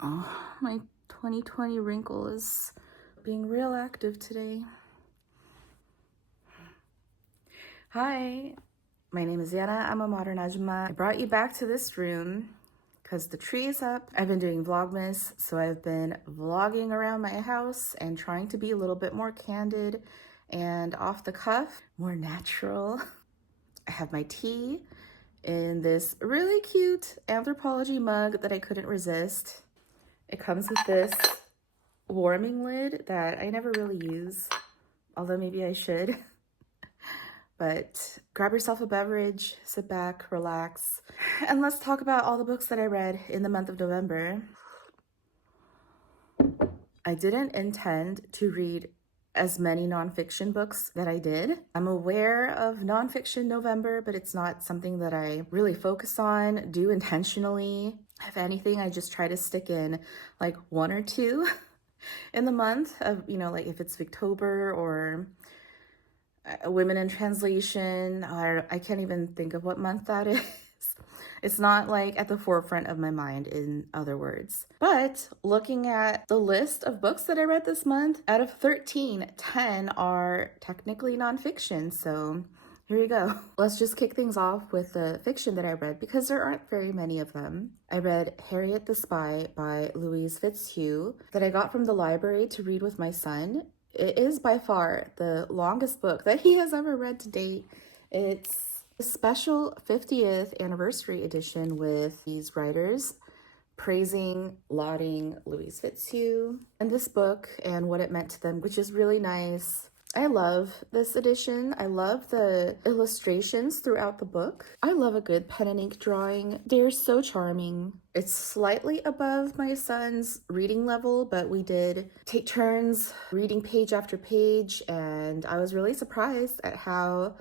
Oh, my 2020 wrinkle is being real active today. Hi, my name is Yana. I'm a modern Ajma. I brought you back to this room because the tree is up. I've been doing Vlogmas, so I've been vlogging around my house and trying to be a little bit more candid and off the cuff, more natural. I have my tea in this really cute anthropology mug that I couldn't resist. It comes with this warming lid that I never really use, although maybe I should. But grab yourself a beverage, sit back, relax, and let's talk about all the books that I read in the month of November. I didn't intend to read as many nonfiction books that I did. I'm aware of nonfiction November, but it's not something that I really focus on, do intentionally. If anything, I just try to stick in like one or two in the month of, like if it's Victober or Women in Translation. I can't even think of what month that is. It's not like at the forefront of my mind, in other words. But looking at the list of books that I read this month, out of 13, 10 are technically nonfiction. So here we go. Let's just kick things off with the fiction that I read because there aren't very many of them. I read Harriet the Spy by Louise Fitzhugh that I got from the library to read with my son. It is by far the longest book that he has ever read to date. It's a special 50th anniversary edition with these writers praising, lauding Louise Fitzhugh and this book and what it meant to them, which is really nice. I love this edition. I love the illustrations throughout the book. I love a good pen and ink drawing. They're so charming. It's slightly above my son's reading level, but we did take turns reading page after page, and I was really surprised at how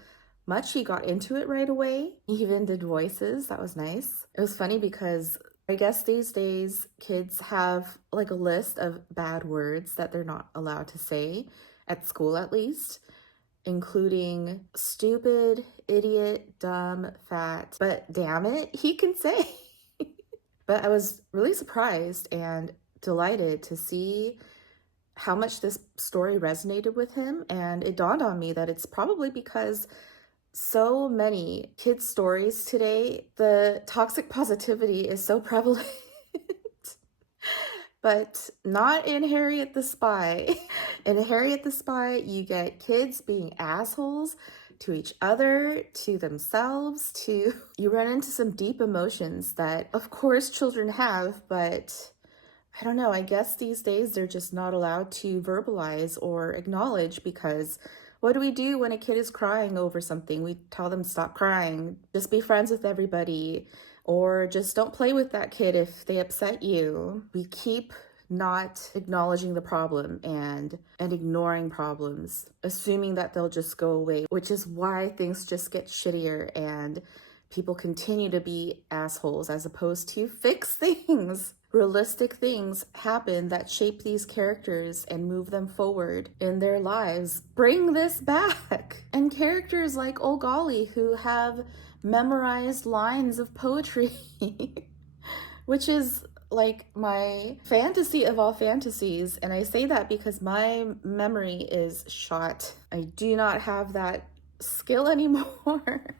much he got into it right away. He even did voices. That was nice. It was funny because I guess these days kids have like a list of bad words that they're not allowed to say, at school at least, including stupid, idiot, dumb, fat, but damn it, he can say. But I was really surprised and delighted to see how much this story resonated with him, and it dawned on me that it's probably because so many kids' stories today, the toxic positivity is so prevalent. But not in Harriet the Spy. In Harriet the Spy, you get kids being assholes to each other, to themselves, you run into some deep emotions that, of course, children have, but I don't know, I guess these days they're just not allowed to verbalize or acknowledge because what do we do when a kid is crying over something? We tell them stop crying, just be friends with everybody, or just don't play with that kid if they upset you. We keep not acknowledging the problem and ignoring problems, assuming that they'll just go away, which is why things just get shittier and people continue to be assholes as opposed to fix things. Realistic things happen that shape these characters and move them forward in their lives. Bring this back. And characters like Old Golly who have memorized lines of poetry, which is like my fantasy of all fantasies. And I say that because my memory is shot. I do not have that skill anymore.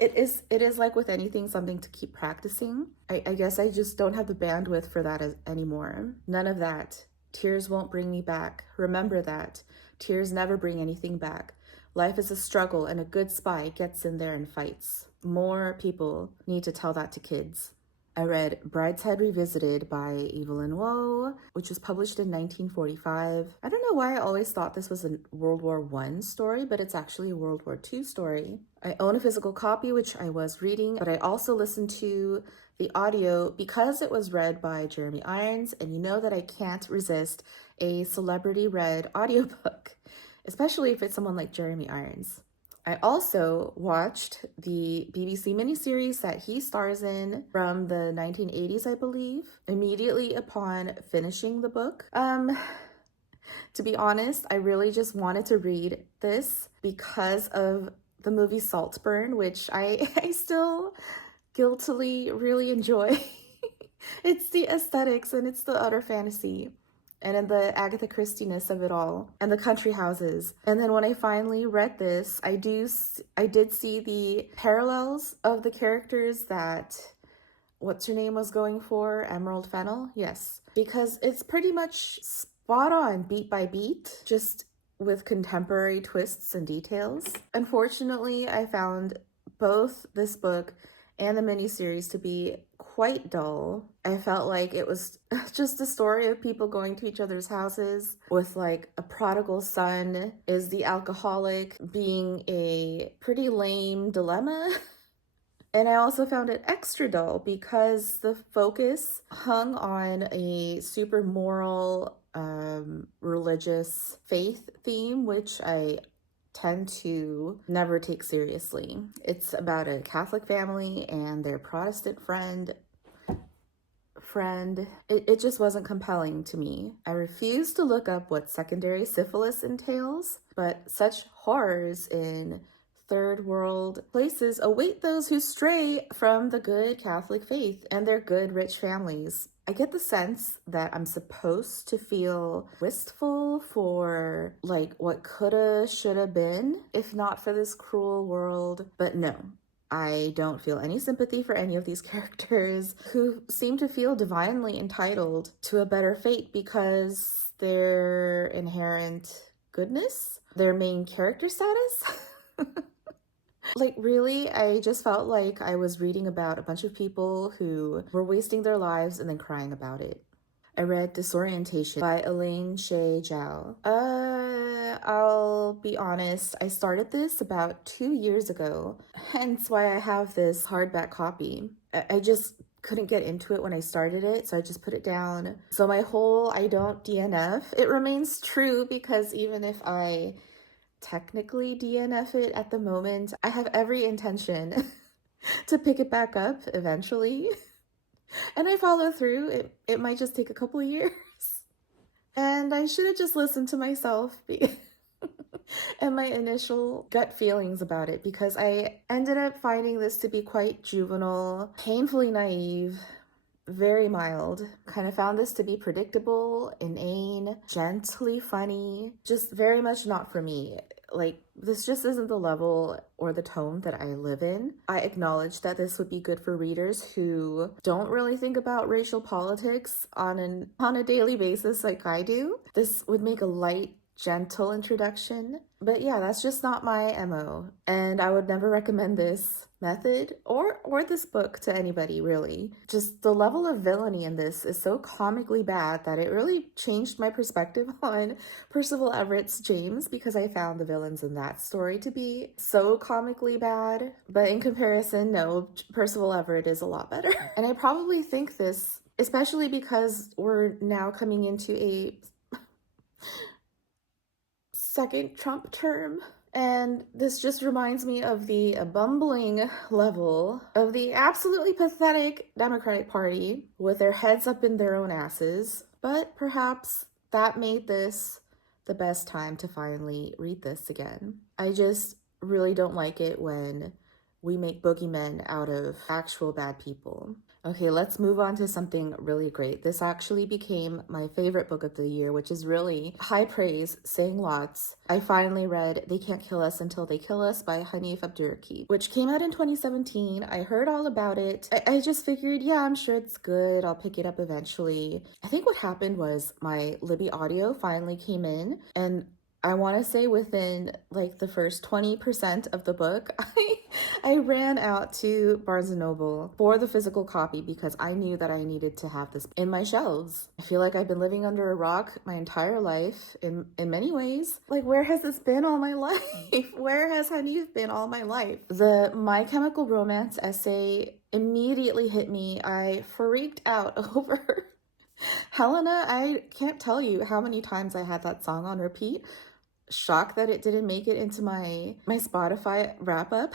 It is like with anything, something to keep practicing. I guess I just don't have the bandwidth for that anymore. None of that. Tears won't bring me back. Remember that. Tears never bring anything back. Life is a struggle, and a good spy gets in there and fights. More people need to tell that to kids. I read Brideshead Revisited by Evelyn Waugh, which was published in 1945. I don't know why I always thought this was a World War I story, but it's actually a World War II story. I own a physical copy, which I was reading, but I also listened to the audio because it was read by Jeremy Irons, and you know that I can't resist a celebrity-read audiobook, especially if it's someone like Jeremy Irons. I also watched the BBC miniseries that he stars in from the 1980s, I believe, immediately upon finishing the book. To be honest, I really just wanted to read this because of the movie Saltburn, which I still guiltily really enjoy. It's the aesthetics and it's the utter fantasy. And in the Agatha Christie-ness of it all, and the country houses. And then when I finally read this, I did see the parallels of the characters that what's her name was going for, Emerald Fennel? Yes. Because it's pretty much spot on, beat by beat, just with contemporary twists and details. Unfortunately, I found both this book and the miniseries to be quite dull. I felt like it was just a story of people going to each other's houses with like a prodigal son is the alcoholic being a pretty lame dilemma. And I also found it extra dull because the focus hung on a super moral, religious faith theme, which I tend to never take seriously. It's about a Catholic family and their Protestant friend. It just wasn't compelling to me. I refuse to look up what secondary syphilis entails, but such horrors in third world places await those who stray from the good Catholic faith and their good rich families. I get the sense that I'm supposed to feel wistful for like what coulda, shoulda been, if not for this cruel world. But no, I don't feel any sympathy for any of these characters who seem to feel divinely entitled to a better fate because their inherent goodness, their main character status. Like, really, I just felt like I was reading about a bunch of people who were wasting their lives and then crying about it. I read Disorientation by Elaine, Hsieh. I'll be honest, I started this about 2 years ago, hence why I have this hardback copy. I just couldn't get into it when I started it, so I just put it down. So my whole I don't DNF, it remains true because even if I technically DNF it at the moment, I have every intention to pick it back up eventually. And I follow through. It might just take a couple of years. And I should have just listened to myself and my initial gut feelings about it, because I ended up finding this to be quite juvenile, painfully naive, very mild. Kind of found this to be predictable, inane, gently funny, just very much not for me. Like, this just isn't the level or the tone that I live in. I acknowledge that this would be good for readers who don't really think about racial politics on a daily basis like I do. This would make a light, gentle introduction. But yeah, that's just not my MO. And I would never recommend this method or this book to anybody, really. Just the level of villainy in this is so comically bad that it really changed my perspective on Percival Everett's James, because I found the villains in that story to be so comically bad. But in comparison, no, Percival Everett is a lot better. And I probably think this, especially because we're now coming into a second Trump term. And this just reminds me of the bumbling level of the absolutely pathetic Democratic Party with their heads up in their own asses. But perhaps that made this the best time to finally read this again. I just really don't like it when we make boogeymen out of actual bad people. Okay, let's move on to something really great. This actually became my favorite book of the year, which is really high praise, saying lots. I finally read They Can't Kill Us Until They Kill Us by Hanif Abdurraqib, which came out in 2017. I heard all about it. I just figured, yeah, I'm sure it's good. I'll pick it up eventually. I think what happened was my Libby audio finally came in, and I want to say within like the first 20% of the book, I ran out to Barnes & Noble for the physical copy because I knew that I needed to have this in my shelves. I feel like I've been living under a rock my entire life in many ways. Like, where has this been all my life? Where has Hanif been all my life? The My Chemical Romance essay immediately hit me. I freaked out over Helena. I can't tell you how many times I had that song on repeat. Shocked that it didn't make it into my Spotify wrap up.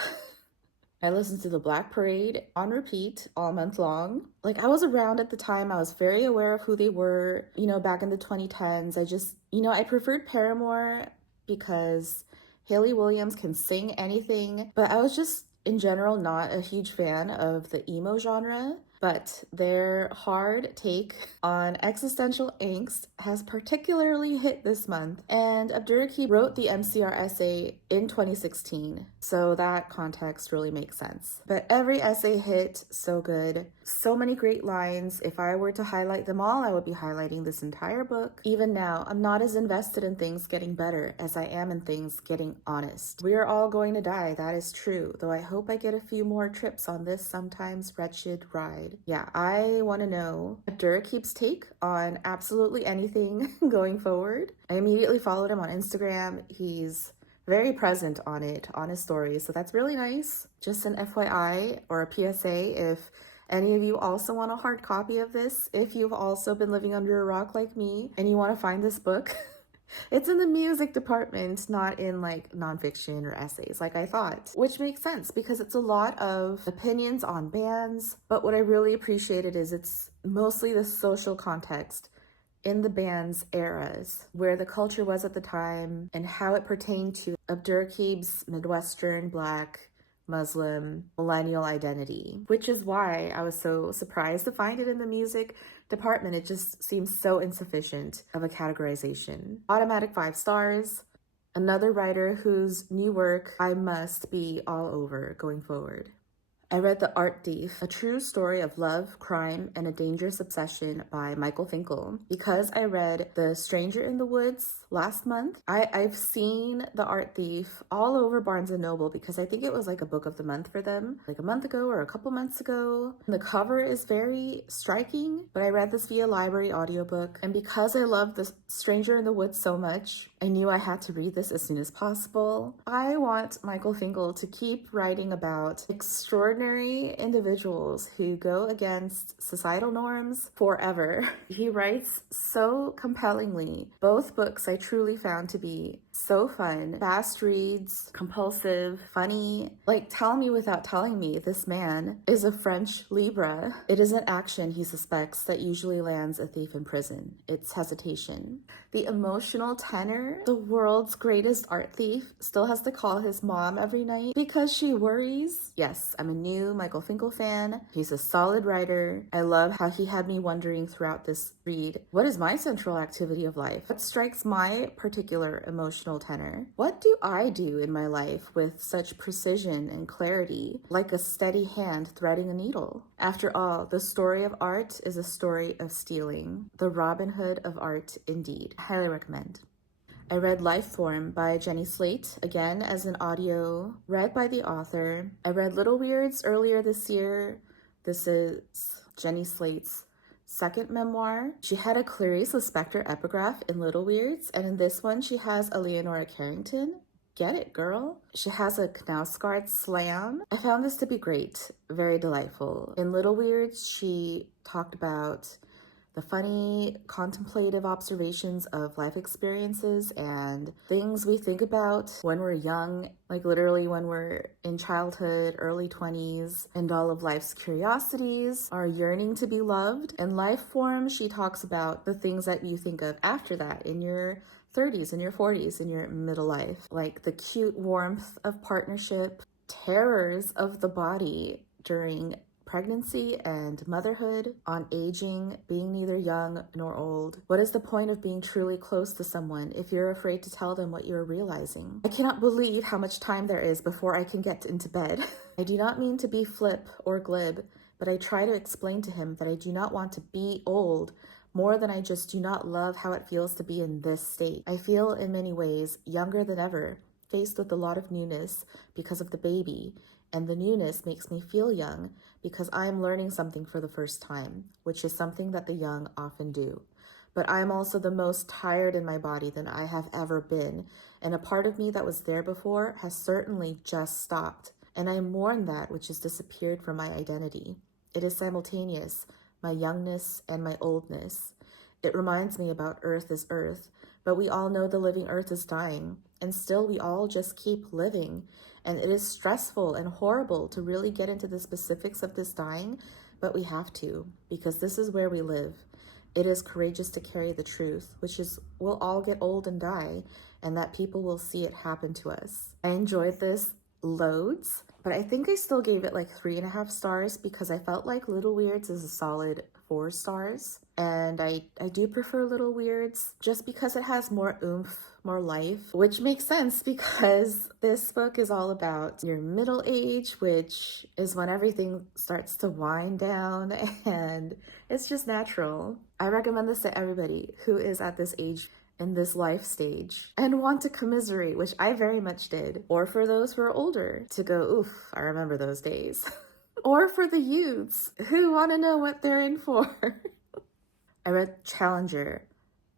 I listened to the Black Parade on repeat all month long. Like, I was around at the time. I was very aware of who they were, back in the 2010s. I just, I preferred Paramore because Hayley Williams can sing anything. But I was just, in general, not a huge fan of the emo genre. but their hard take on existential angst has particularly hit this month, and Abdurraqib wrote the MCR essay in 2016, so that context really makes sense. But every essay hit so good. So many great lines. If I were to highlight them all, I would be highlighting this entire book. Even now, I'm not as invested in things getting better as I am in things getting honest. We are all going to die, that is true, though I hope I get a few more trips on this sometimes wretched ride. Yeah, I want to know Abdurraqib's take on absolutely anything going forward. I immediately followed him on Instagram. He's very present on it, on his stories, so that's really nice. Just an FYI or a PSA, if any of you also want a hard copy of this, if you've also been living under a rock like me and you want to find this book, it's in the music department, not in like nonfiction or essays like I thought, which makes sense because it's a lot of opinions on bands. But what I really appreciated is it's mostly the social context in the band's eras, where the culture was at the time and how it pertained to Abdurraqib's Midwestern, Black, Muslim, millennial identity, which is why I was so surprised to find it in the music department. It just seems so insufficient of a categorization. Automatic 5 stars. Another writer whose new work I must be all over going forward. I read The Art Thief, a true story of love, crime, and a dangerous obsession by Michael Finkel. Because I read The Stranger in the Woods last month, I've seen The Art Thief all over Barnes & Noble because I think it was like a book of the month for them, like a month ago or a couple months ago. The cover is very striking, but I read this via library audiobook, and because I love The Stranger in the Woods so much, I knew I had to read this as soon as possible. I want Michael Finkel to keep writing about extraordinary individuals who go against societal norms forever. He writes so compellingly. Both books I truly found to be so fun, fast reads, compulsive, funny. Like, tell me without telling me, this man is a French Libra. It isn't action he suspects that usually lands a thief in prison. It's hesitation. The emotional tenor, the world's greatest art thief still has to call his mom every night because she worries. Yes, I'm a new Michael Finkel fan. He's a solid writer. I love how he had me wondering throughout this read, what is my central activity of life? What strikes my particular emotional tenor? What do I do in my life with such precision and clarity, like a steady hand threading a needle? After all, the story of art is a story of stealing. The Robin Hood of art, indeed. Highly recommend. I read Lifeform by Jenny Slate, again as an audio, read by the author. I read Little Weirds earlier this year. This is Jenny Slate's second memoir. She had a Clarice Lispector epigraph in Little Weirds, and in this one she has a Leonora Carrington. Get it, girl. She has a Knausgaard slam. I found this to be great, very delightful. In Little Weirds, she talked about the funny, contemplative observations of life experiences and things we think about when we're young, like literally when we're in childhood, early 20s, and all of life's curiosities, our yearning to be loved. In Lifeform, she talks about the things that you think of after that in your 30s, in your 40s, in your middle life, like the cute warmth of partnership, terrors of the body during pregnancy and motherhood, on aging, being neither young nor old. What is the point of being truly close to someone if you're afraid to tell them what you're realizing? I cannot believe how much time there is before I can get into bed. I do not mean to be flip or glib, but I try to explain to him that I do not want to be old more than I just do not love how it feels to be in this state. I feel in many ways younger than ever, faced with a lot of newness because of the baby, and the newness makes me feel young because I am learning something for the first time, which is something that the young often do. But I am also the most tired in my body than I have ever been, and a part of me that was there before has certainly just stopped, and I mourn that which has disappeared from my identity. It is simultaneous, my youngness and my oldness. It reminds me about Earth is Earth, but we all know the living Earth is dying, and still we all just keep living. And it is stressful and horrible to really get into the specifics of this dying, but we have to, because this is where we live. It is courageous to carry the truth, which is we'll all get old and die, and that people will see it happen to us. I enjoyed this loads. but I think I still gave it like 3.5 stars because I felt like Little Weirds is a solid 4 stars. And I do prefer Little Weirds just because it has more oomph, more life, which makes sense because this book is all about your middle age, which is when everything starts to wind down, and it's just natural. I recommend this to everybody who is at this age in this life stage and want to commiserate, which I very much did, or for those who are older to go, oof, I remember those days. Or for the youths who want to know what they're in for. I read Challenger,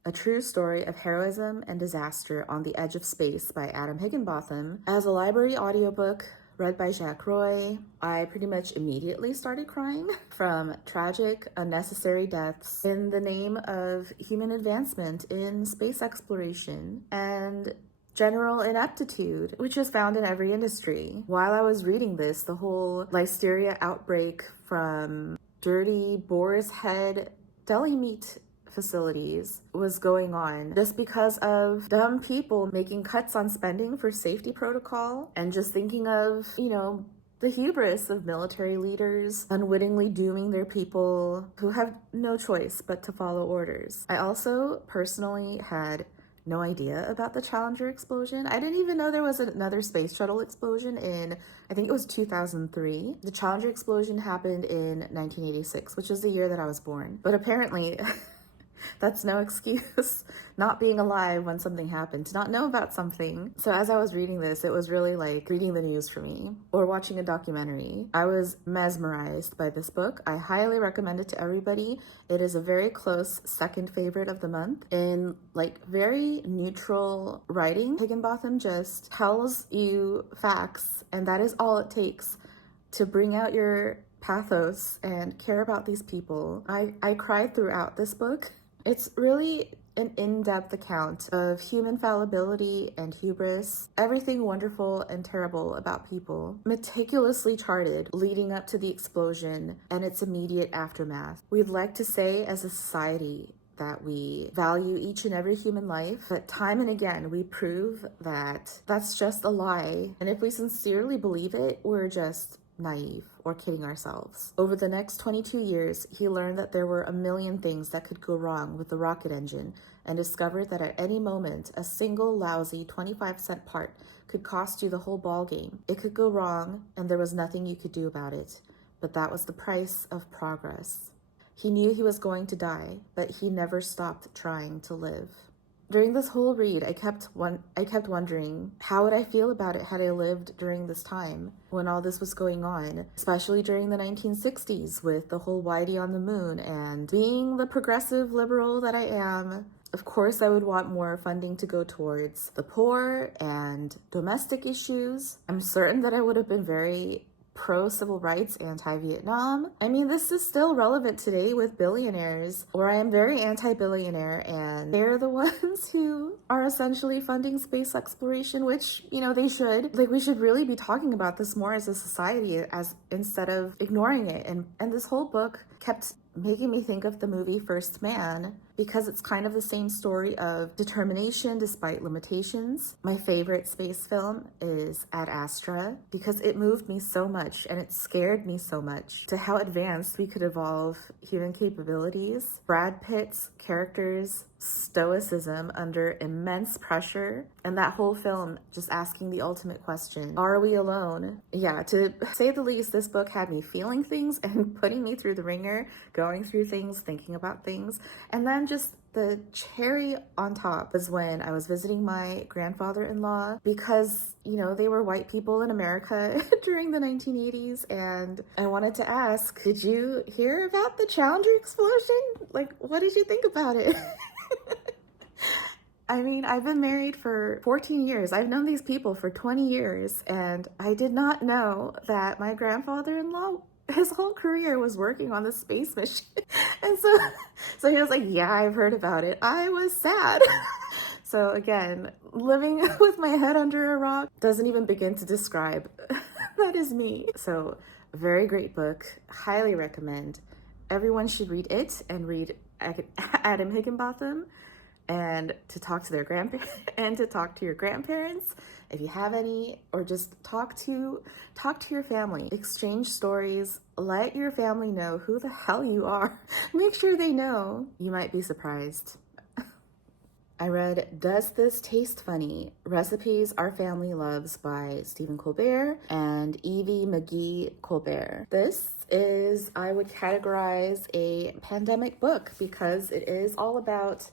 a true story of heroism and disaster on the edge of space by Adam Higginbotham, as a library audiobook read by Jacques Roy. I pretty much immediately started crying from tragic, unnecessary deaths in the name of human advancement in space exploration and general ineptitude, which is found in every industry. While I was reading this, the whole listeria outbreak from dirty boar's head deli meat facilities was going on just because of dumb people making cuts on spending for safety protocol and just thinking of, the hubris of military leaders unwittingly dooming their people who have no choice but to follow orders. I also personally had no idea about the Challenger explosion. I didn't even know there was another space shuttle explosion in, I think it was 2003. The Challenger explosion happened in 1986, which is the year that I was born. But apparently, that's no excuse not being alive when something happened, to not know about something. So as I was reading this, it was really like reading the news for me or watching a documentary. I was mesmerized by this book. I highly recommend it to everybody. It is a very close second favorite of the month. In like very neutral writing, Higginbotham just tells you facts, and that is all it takes to bring out your pathos and care about these people. I cried throughout this book. It's really an in-depth account of human fallibility and hubris, everything wonderful and terrible about people, meticulously charted leading up to the explosion and its immediate aftermath. We'd like to say as a society that we value each and every human life, but time and again we prove that that's just a lie. And if we sincerely believe it, we're just naive or kidding ourselves. Over the next 22 years, he learned that there were a million things that could go wrong with the rocket engine and discovered that at any moment, a single lousy 25-cent part could cost you the whole ball game. It could go wrong and there was nothing you could do about it, but that was the price of progress. He knew he was going to die, but he never stopped trying to live. During this whole read, I kept wondering, how would I feel about it had I lived during this time when all this was going on, especially during the 1960s with the whole Whitey on the moon, and being the progressive liberal that I am. Of course, I would want more funding to go towards the poor and domestic issues. I'm certain that I would have been very pro-civil rights, anti-Vietnam. I mean, this is still relevant today with billionaires, or I am very anti-billionaire, and they're the ones who are essentially funding space exploration, which, they should. Like, we should really be talking about this more as a society, as instead of ignoring it. And this whole book kept making me think of the movie First Man, because it's kind of the same story of determination despite limitations. My favorite space film is Ad Astra because it moved me so much and it scared me so much to how advanced we could evolve human capabilities. Brad Pitt's character's stoicism under immense pressure, and that whole film just asking the ultimate question, are we alone? Yeah, to say the least, this book had me feeling things and putting me through the ringer, going through things, thinking about things. And then just the cherry on top was when I was visiting my grandfather-in-law, because they were white people in America during the 1980s, and I wanted to ask, did you hear about the Challenger explosion? Like, what did you think about it? I mean, I've been married for 14 years. I've known these people for 20 years, and I did not know that my grandfather-in-law, his whole career was working on the space mission. And so he was like, yeah, I've heard about it. I was sad. So again, living with my head under a rock doesn't even begin to describe. That is me. So very great book. Highly recommend. Everyone should read it and read Adam Higginbotham. and to talk to their grandparents and to talk to your grandparents if you have any, or just talk to your family. Exchange stories. Let your family know who the hell you are. Make sure they know. You might be surprised. I read Does This Taste Funny? Recipes Our Family Loves by Stephen Colbert and Evie McGee Colbert. This is, I would categorize, a pandemic book because it is all about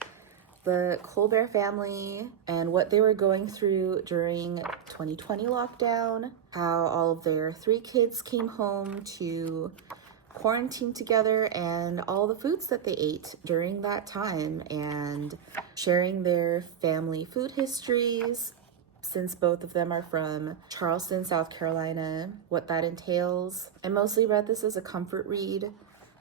the Colbert family and what they were going through during 2020 lockdown, how all of their 3 kids came home to quarantine together, and all the foods that they ate during that time, and sharing their family food histories, since both of them are from Charleston, South Carolina, what that entails. I mostly read this as a comfort read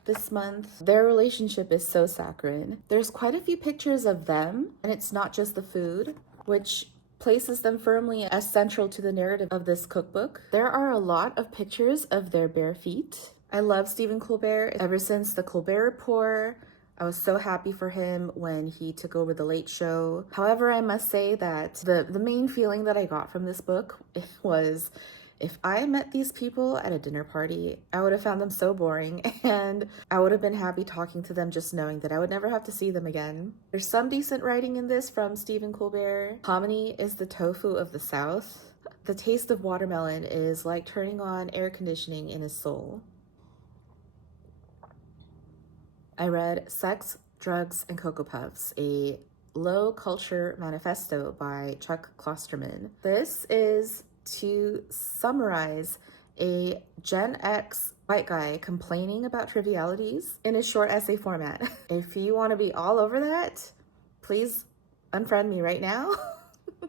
this month. Their relationship is so saccharine. There's quite a few pictures of them, and it's not just the food, which places them firmly as central to the narrative of this cookbook. There are a lot of pictures of their bare feet. I love Stephen Colbert. Ever since the Colbert Report, I was so happy for him when he took over the Late Show. However, I must say that the main feeling that I got from this book was, if I met these people at a dinner party, I would have found them so boring, and I would have been happy talking to them just knowing that I would never have to see them again. There's some decent writing in this from Stephen Colbert. Hominy is the tofu of the South. The taste of watermelon is like turning on air conditioning in his soul. I read Sex, Drugs, and Cocoa Puffs, a low culture manifesto by Chuck Klosterman. This is, to summarize, a Gen X white guy complaining about trivialities in a short essay format. If you want to be all over that, please unfriend me right now.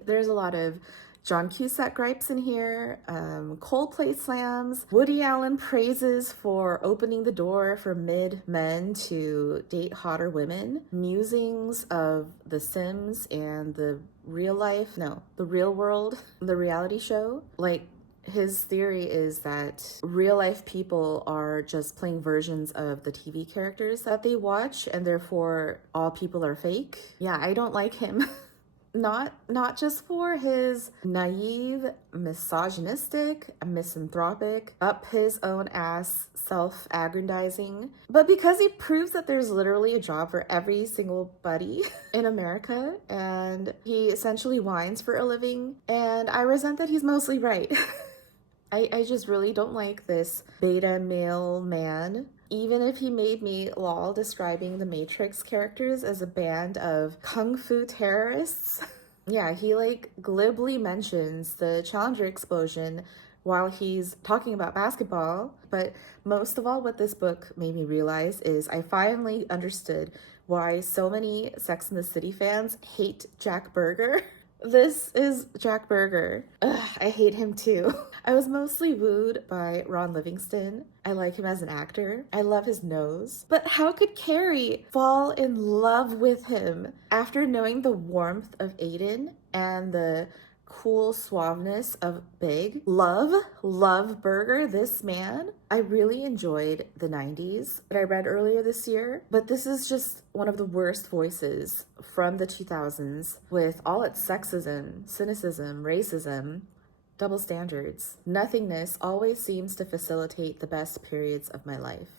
There's a lot of John Cusack gripes in here, Coldplay slams, Woody Allen praises for opening the door for mid-men to date hotter women, musings of The Sims and the real world, the reality show. Like, his theory is that real life people are just playing versions of the TV characters that they watch, and therefore all people are fake. Yeah, I don't like him. Not just for his naive, misogynistic, misanthropic, up his own ass, self-aggrandizing, but because he proves that there's literally a job for every single buddy in America, and he essentially whines for a living, and I resent that he's mostly right. I just really don't like this beta male man. Even if he made me lol describing the Matrix characters as a band of kung fu terrorists. Yeah, he glibly mentions the Challenger explosion while he's talking about basketball. But most of all, what this book made me realize is I finally understood why so many Sex and the City fans hate Jack Berger. This is Jack Berger. Ugh, I hate him too. I was mostly wooed by Ron Livingston. I like him as an actor. I love his nose. But how could Carrie fall in love with him after knowing the warmth of Aiden and the cool suaveness of Big? Love Berger, this man. I really enjoyed the 90s that I read earlier this year, but this is just one of the worst voices from the 2000s, with all its sexism, cynicism, racism, double standards. Nothingness always seems to facilitate the best periods of my life.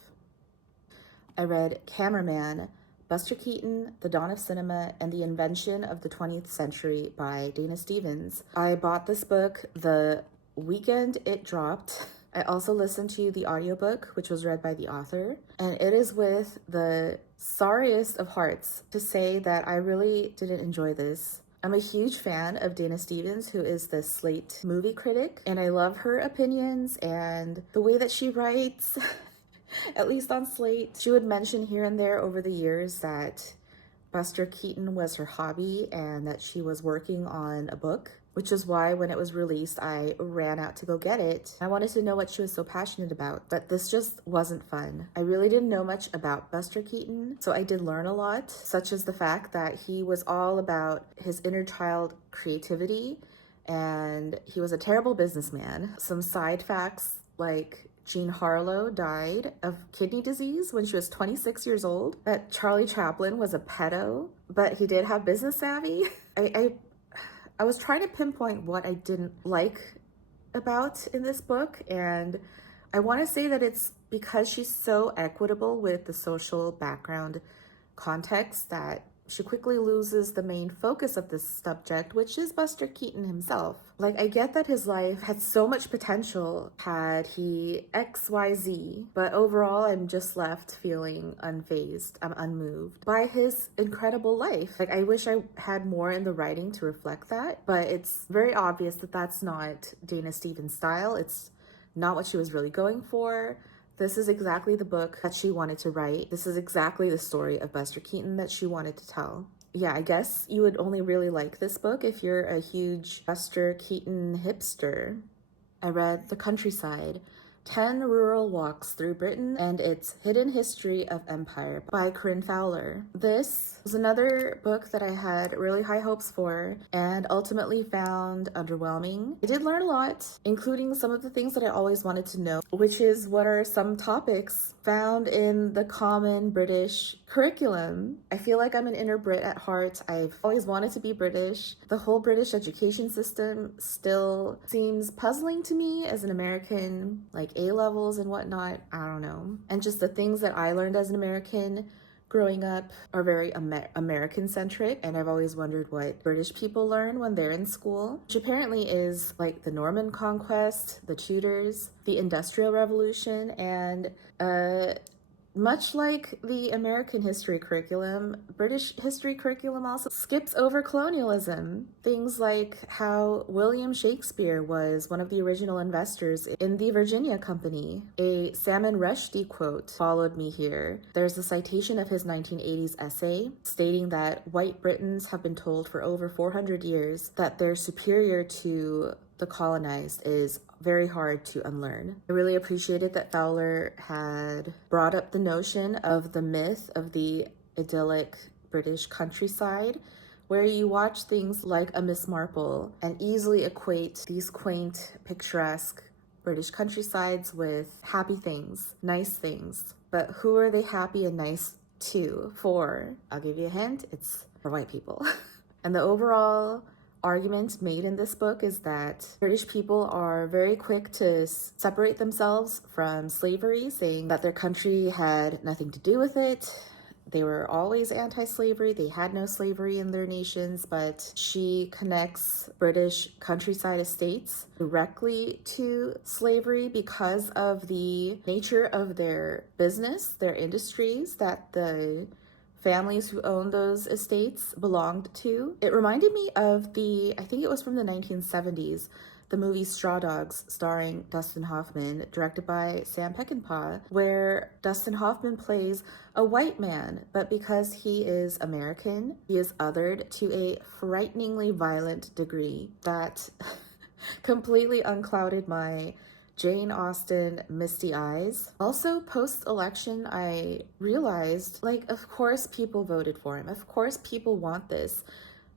I read Cameraman, Buster Keaton, The Dawn of Cinema, and the Invention of the 20th Century by Dana Stevens. I bought this book the weekend it dropped. I also listened to the audiobook, which was read by the author, and it is with the sorriest of hearts to say that I really didn't enjoy this. I'm a huge fan of Dana Stevens, who is the Slate movie critic, and I love her opinions and the way that she writes. At least on Slate, she would mention here and there over the years that Buster Keaton was her hobby and that she was working on a book, which is why when it was released, I ran out to go get it. I wanted to know what she was so passionate about, but this just wasn't fun. I really didn't know much about Buster Keaton, so I did learn a lot, such as the fact that he was all about his inner child creativity, and he was a terrible businessman. Some side facts, like Jean Harlow died of kidney disease when she was 26 years old, that Charlie Chaplin was a pedo, but he did have business savvy. I was trying to pinpoint what I didn't like about in this book, and I want to say that it's because she's so equitable with the social background context that she quickly loses the main focus of this subject, which is Buster Keaton himself. Like, I get that his life had so much potential had he XYZ, but overall I'm just left feeling unfazed, I'm unmoved by his incredible life. Like, I wish I had more in the writing to reflect that, but it's very obvious that that's not Dana Stevens' style. It's not what she was really going for. This is exactly the book that she wanted to write. This is exactly the story of Buster Keaton that she wanted to tell. Yeah, I guess you would only really like this book if you're a huge Buster Keaton hipster. I read The Countryside, 10 Rural Walks Through Britain and Its Hidden History of Empire by Corinne Fowler. This was another book that I had really high hopes for and ultimately found underwhelming. I did learn a lot, including some of the things that I always wanted to know, which is what are some topics found in the common British curriculum. I feel like I'm an inner Brit at heart. I've always wanted to be British. The whole British education system still seems puzzling to me as an American, like A-levels and whatnot. I don't know. And just the things that I learned as an American growing up are very American-centric, and I've always wondered what British people learn when they're in school, which apparently is like the Norman Conquest, the Tudors, the Industrial Revolution, and much like the American history curriculum, British history curriculum also skips over colonialism. Things like how William Shakespeare was one of the original investors in the Virginia Company. A Salman Rushdie quote followed me here. There's a citation of his 1980s essay stating that white Britons have been told for over 400 years that they're superior to the colonized is very hard to unlearn. I really appreciated that Fowler had brought up the notion of the myth of the idyllic British countryside, where you watch things like a Miss Marple and easily equate these quaint, picturesque British countrysides with happy things, nice things. But who are they happy and nice to? For, I'll give you a hint, it's for white people. And the overall argument made in this book is that British people are very quick to separate themselves from slavery, saying that their country had nothing to do with it. They were always anti-slavery. They had no slavery in their nations, but she connects British countryside estates directly to slavery because of the nature of their business, their industries that the families who owned those estates belonged to. It reminded me of I think it was from the 1970s, the movie Straw Dogs, starring Dustin Hoffman, directed by Sam Peckinpah, where Dustin Hoffman plays a white man, but because he is American, he is othered to a frighteningly violent degree that completely unclouded my Jane Austen misty eyes. Also, post-election, I realized, like, of course people voted for him. Of course people want this.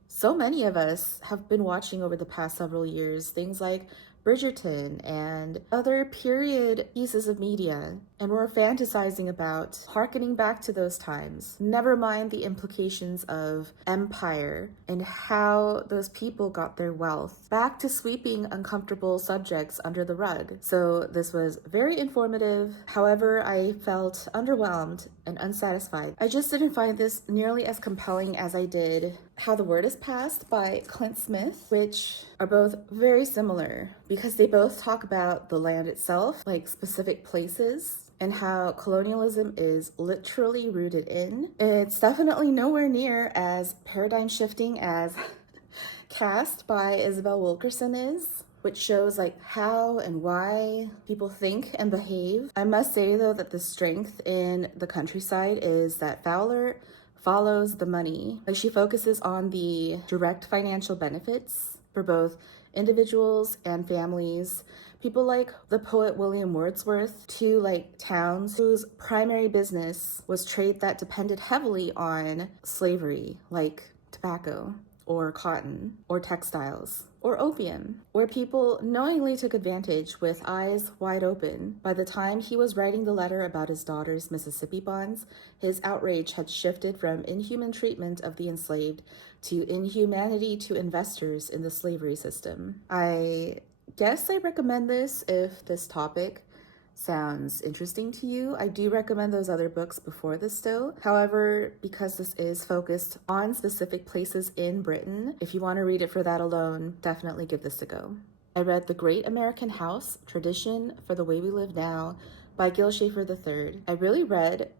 So many of us have been watching over the past several years things like Bridgerton and other period pieces of media, and we're fantasizing about harkening back to those times. Never mind the implications of empire and how those people got their wealth, back to sweeping uncomfortable subjects under the rug. So this was very informative. However, I felt underwhelmed and unsatisfied. I just didn't find this nearly as compelling as I did How the Word is Passed by Clint Smith, which are both very similar because they both talk about the land itself, like specific places, and how colonialism is literally rooted in. It's definitely nowhere near as paradigm shifting as Cast by Isabel Wilkerson is, which shows like how and why people think and behave. I must say though that the strength in The Countryside is that Fowler follows the money. Like, she focuses on the direct financial benefits for both individuals and families. People like the poet William Wordsworth, to like towns whose primary business was trade that depended heavily on slavery, like tobacco. or cotton, or textiles, or opium, where people knowingly took advantage with eyes wide open. By the time he was writing the letter about his daughter's Mississippi bonds, his outrage had shifted from inhuman treatment of the enslaved to inhumanity to investors in the slavery system. I guess I recommend this if this topic sounds interesting to you. I do recommend those other books before this still. However, because this is focused on specific places in Britain, if you want to read it for that alone, definitely give this a go. I read The Great American House, Tradition for the Way We Live Now by Gil Schafer III. I really read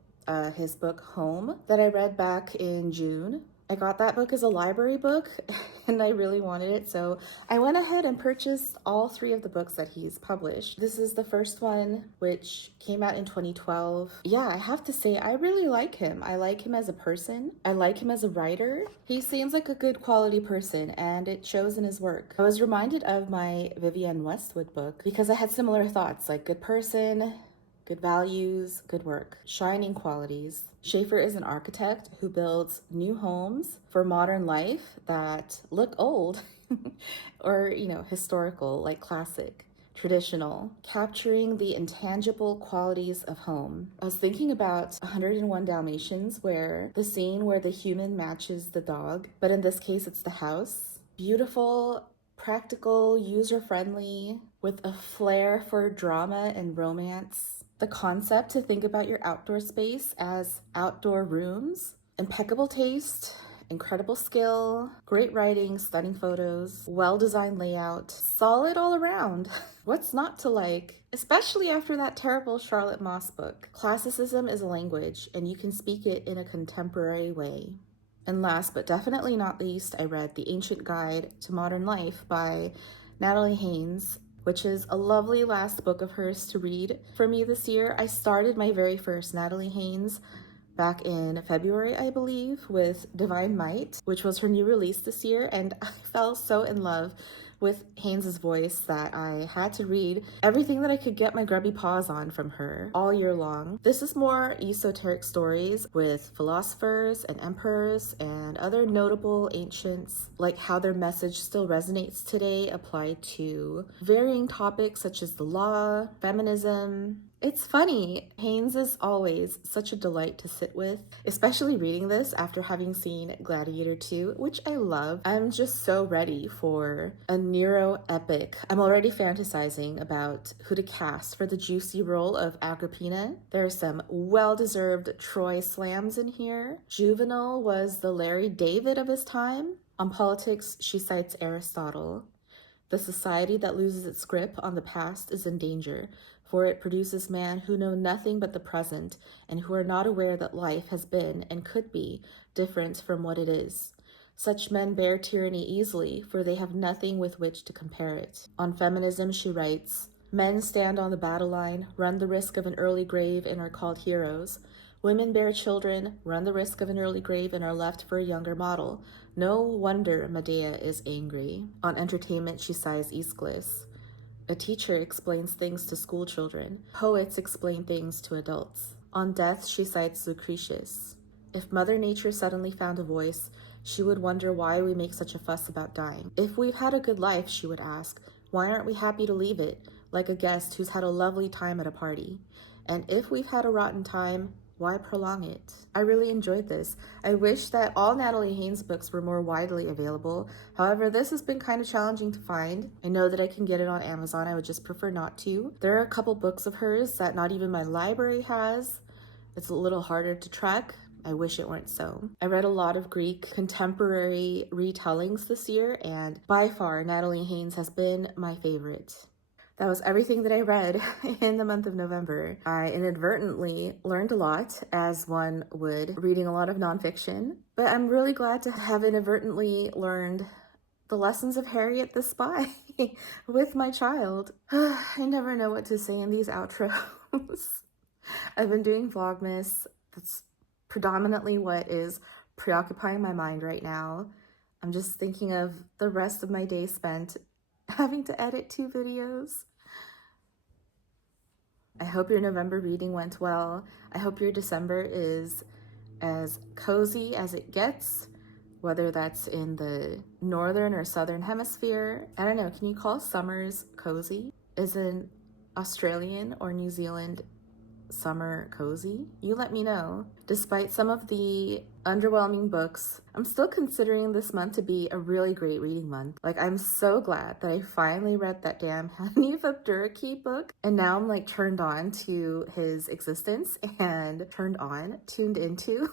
his book Home that I read back in June. I got that book as a library book and I really wanted it, so I went ahead and purchased all 3 of the books that he's published. This is the first one, which came out in 2012. Yeah, I have to say, I really like him. I like him as a person. I like him as a writer. He seems like a good quality person, and it shows in his work. I was reminded of my Vivienne Westwood book because I had similar thoughts, like good person, good values, good work, shining qualities. Schafer is an architect who builds new homes for modern life that look old or, historical, like classic, traditional, capturing the intangible qualities of home. I was thinking about 101 Dalmatians, where the scene where the human matches the dog, but in this case, it's the house. Beautiful, practical, user-friendly, with a flair for drama and romance. The concept to think about your outdoor space as outdoor rooms. Impeccable taste, incredible skill, great writing, stunning photos, well-designed layout, solid all around. What's not to like? Especially after that terrible Charlotte Moss book. Classicism is a language, and you can speak it in a contemporary way. And last but definitely not least, I read The Ancient Guide to Modern Life by Natalie Haynes, which is a lovely last book of hers to read for me this year. I started my very first Natalie Haynes back in February, I believe, with Divine Might, which was her new release this year, and I fell so in love with Haynes' voice that I had to read everything that I could get my grubby paws on from her all year long. This is more esoteric stories with philosophers and emperors and other notable ancients, like how their message still resonates today, applied to varying topics such as the law, feminism. It's funny, Haynes is always such a delight to sit with, especially reading this after having seen Gladiator 2, which I love. I'm just so ready for a Nero epic. I'm already fantasizing about who to cast for the juicy role of Agrippina. There are some well-deserved Troy slams in here. Juvenal was the Larry David of his time. On politics, she cites Aristotle. The society that loses its grip on the past is in danger, for it produces men who know nothing but the present and who are not aware that life has been and could be different from what it is. Such men bear tyranny easily, for they have nothing with which to compare it. On feminism, she writes, "Men stand on the battle line, run the risk of an early grave, and are called heroes. Women bear children, run the risk of an early grave, and are left for a younger model. No wonder Medea is angry." On entertainment, she cites Aeschylus. A teacher explains things to school children. Poets explain things to adults. On death, she cites Lucretius. If Mother Nature suddenly found a voice, she would wonder why we make such a fuss about dying. If we've had a good life, she would ask, why aren't we happy to leave it, like a guest who's had a lovely time at a party? And if we've had a rotten time, why prolong it? I really enjoyed this. I wish that all Natalie Haynes books were more widely available. However, this has been kind of challenging to find. I know that I can get it on Amazon. I would just prefer not to. There are a couple books of hers that not even my library has. It's a little harder to track. I wish it weren't so. I read a lot of Greek contemporary retellings this year, and by far, Natalie Haynes has been my favorite. That was everything that I read in the month of November. I inadvertently learned a lot, as one would, reading a lot of nonfiction, but I'm really glad to have inadvertently learned the lessons of Harriet the Spy with my child. I never know what to say in these outros. I've been doing Vlogmas. That's predominantly what is preoccupying my mind right now. I'm just thinking of the rest of my day spent having to edit 2 videos. I hope your November reading went well. I hope your December is as cozy as it gets. whether that's in the northern or southern hemisphere. I don't know, can you call summers cozy? Isn't Australian or New Zealand summer cozy? You let me know. Despite some of the underwhelming books, I'm still considering this month to be a really great reading month. Like, I'm so glad that I finally read that damn Hanif Abdurraqib book, and now I'm like turned on to his existence and tuned into.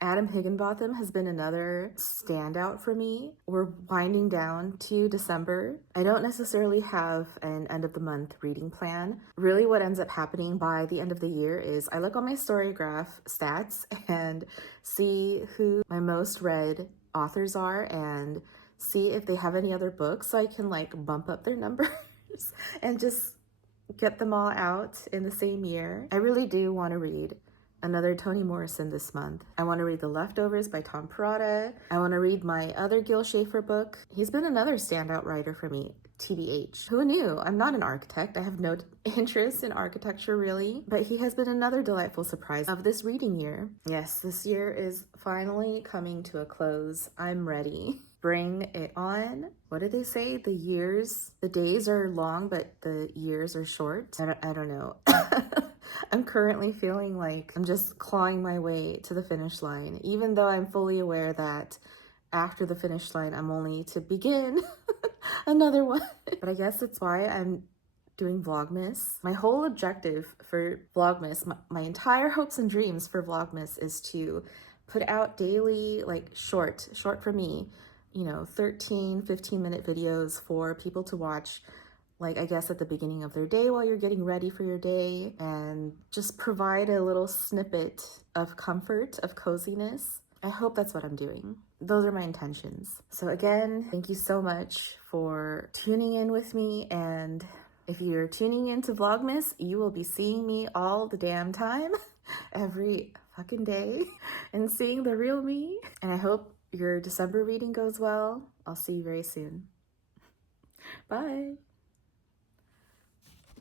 Adam Higginbotham has been another standout for me. We're winding down to December. I don't necessarily have an end of the month reading plan. Really what ends up happening by the end of the year is I look on my Storygraph stats and see who my most read authors are and see if they have any other books so I can like bump up their numbers and just get them all out in the same year. I really do want to read another Toni Morrison this month. I want to read The Leftovers by Tom Perrotta. I want to read my other Gil Schafer book. He's been another standout writer for me, TBH. Who knew? I'm not an architect. I have no interest in architecture really, but he has been another delightful surprise of this reading year. Yes, this year is finally coming to a close. I'm ready. Bring it on. What did they say? The days are long, but the years are short. I don't know. I'm currently feeling like I'm just clawing my way to the finish line, even though I'm fully aware that after the finish line, I'm only to begin another one. But I guess that's why I'm doing Vlogmas. My whole objective for Vlogmas, my entire hopes and dreams for Vlogmas is to put out daily, like short for me, 13, 15-minute videos for people to watch, like I guess at the beginning of their day while you're getting ready for your day, and just provide a little snippet of comfort, of coziness. I hope that's what I'm doing. Those are my intentions. So again, thank you so much for tuning in with me, and if you're tuning into Vlogmas, you will be seeing me all the damn time, every fucking day, and seeing the real me. And I hope your December reading goes well. I'll see you very soon. Bye.